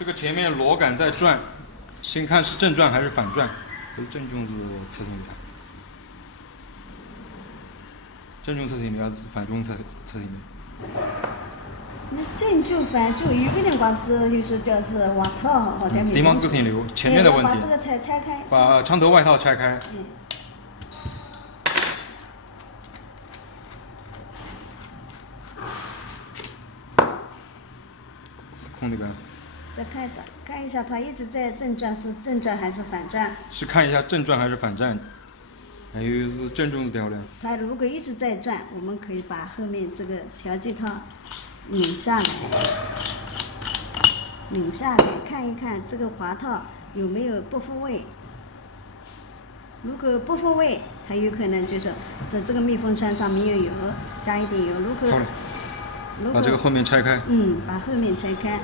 这个前面螺杆在转，先看是正转还是反转。不是正转是侧身一下，正转侧身一面还是反转侧身一面？你正就反就有个人光是就是叫是外套好像。谁往这个前流？前面的问题。把这个拆开。把枪头外套拆开。是空的杆。再看一下，它一直在正转，是正转还是反转？是看一下正转还是反转，还有是正转是调亮。它如果一直在转，我们可以把后面这个调节套拧下来，看一看这个滑套有没有不复位。如果不复位，还有可能就是在这个密封圈上没有油，加一点油。如果把这个后面拆开。把后面拆开。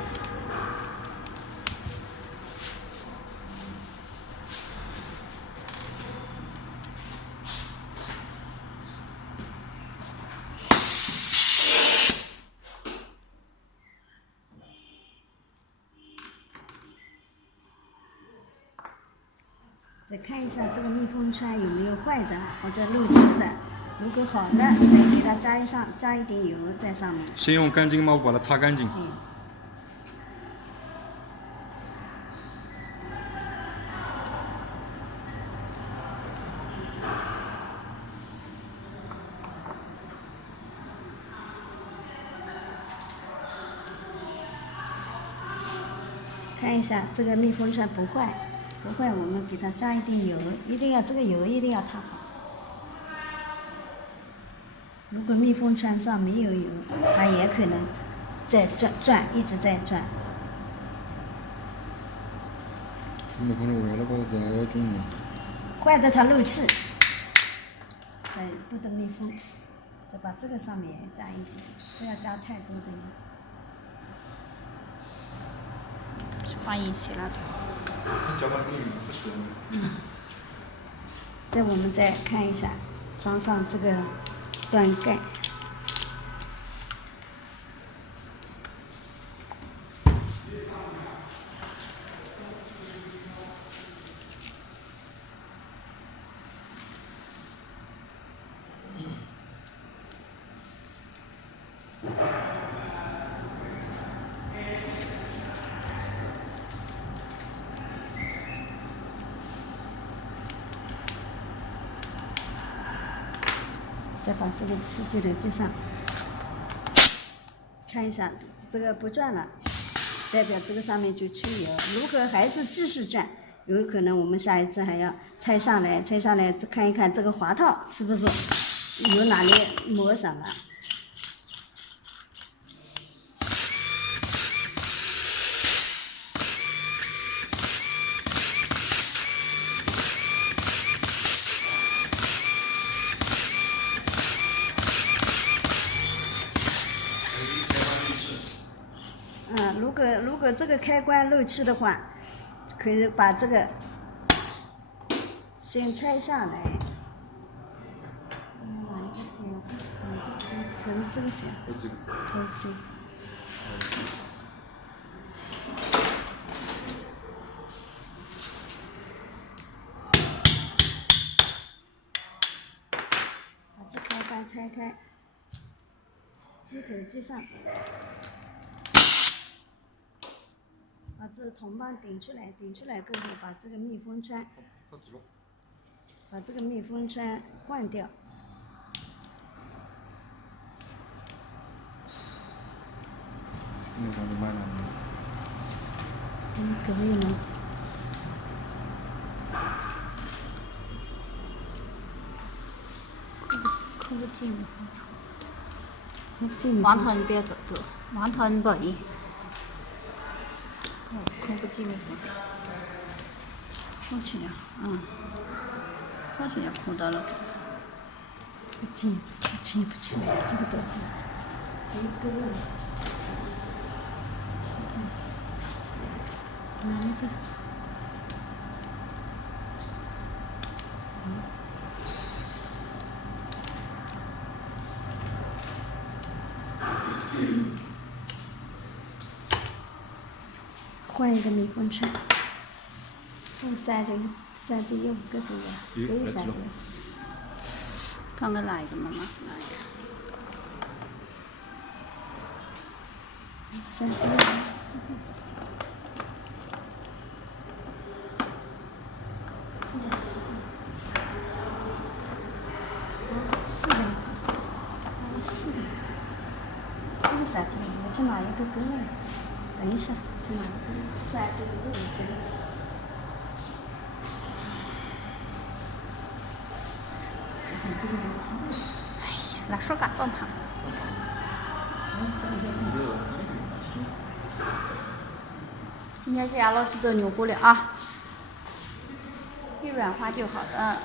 再看一下这个密封圈有没有坏的或者漏气的，如果好的，再给它加一点油在上面。先用干净抹布把它擦干净。看一下这个密封圈不坏，我们给它加一点油，这个油一定要踏好。如果密封圈上没有油，它也可能在转，一直在转。没可能坏了吧？再要转嘛。坏的它漏气，再不得密封，再把这个上面加一点，不要加太多的油。换一些了。再我们再看一下，装上这个端盖。再把这个气机流接上，看一下这个不转了，代表这个上面就缺油。如果还是继续转，有可能我们下一次还要拆下来看一看这个滑套是不是有哪里磨损了。如果这个开关漏气的话，可以把这个先拆下来。哪一个线？可能这个线。这个。把这开关拆开，机头接上。把这个铜棒顶出来过后，把这个密封圈换掉。可以吗？扣不进，扣不进。往头你别走，往头你不离。扣不进密封圈，扣起来，扣起来扣到了。这个进不起来，这个都进，这个够了。哪一个？换一个密封圈。这个3D 有5个对吧？可以3D。刚刚哪一个妈妈？哪一个？3D 4D。这个4D。4张。4张。这个3D，我去拿一个钩来。等一下，去拿一个3D 的这个。哎呀，拿手嘎棒胖。今天是亚老师得牛骨了啊，一软化就好了。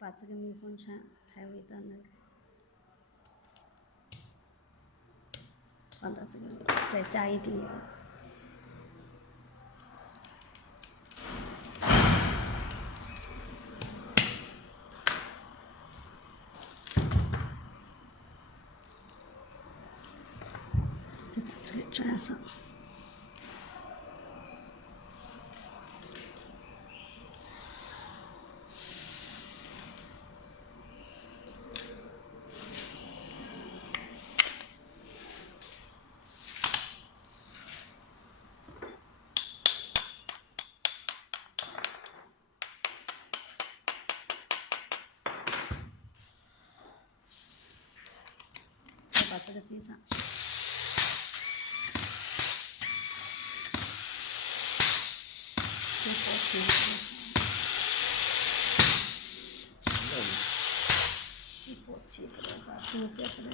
把这个密封圈抬尾的那个放到这个里，再加一点油。再把这个转上。把这个系上，这火起这火起来的话，这个不能。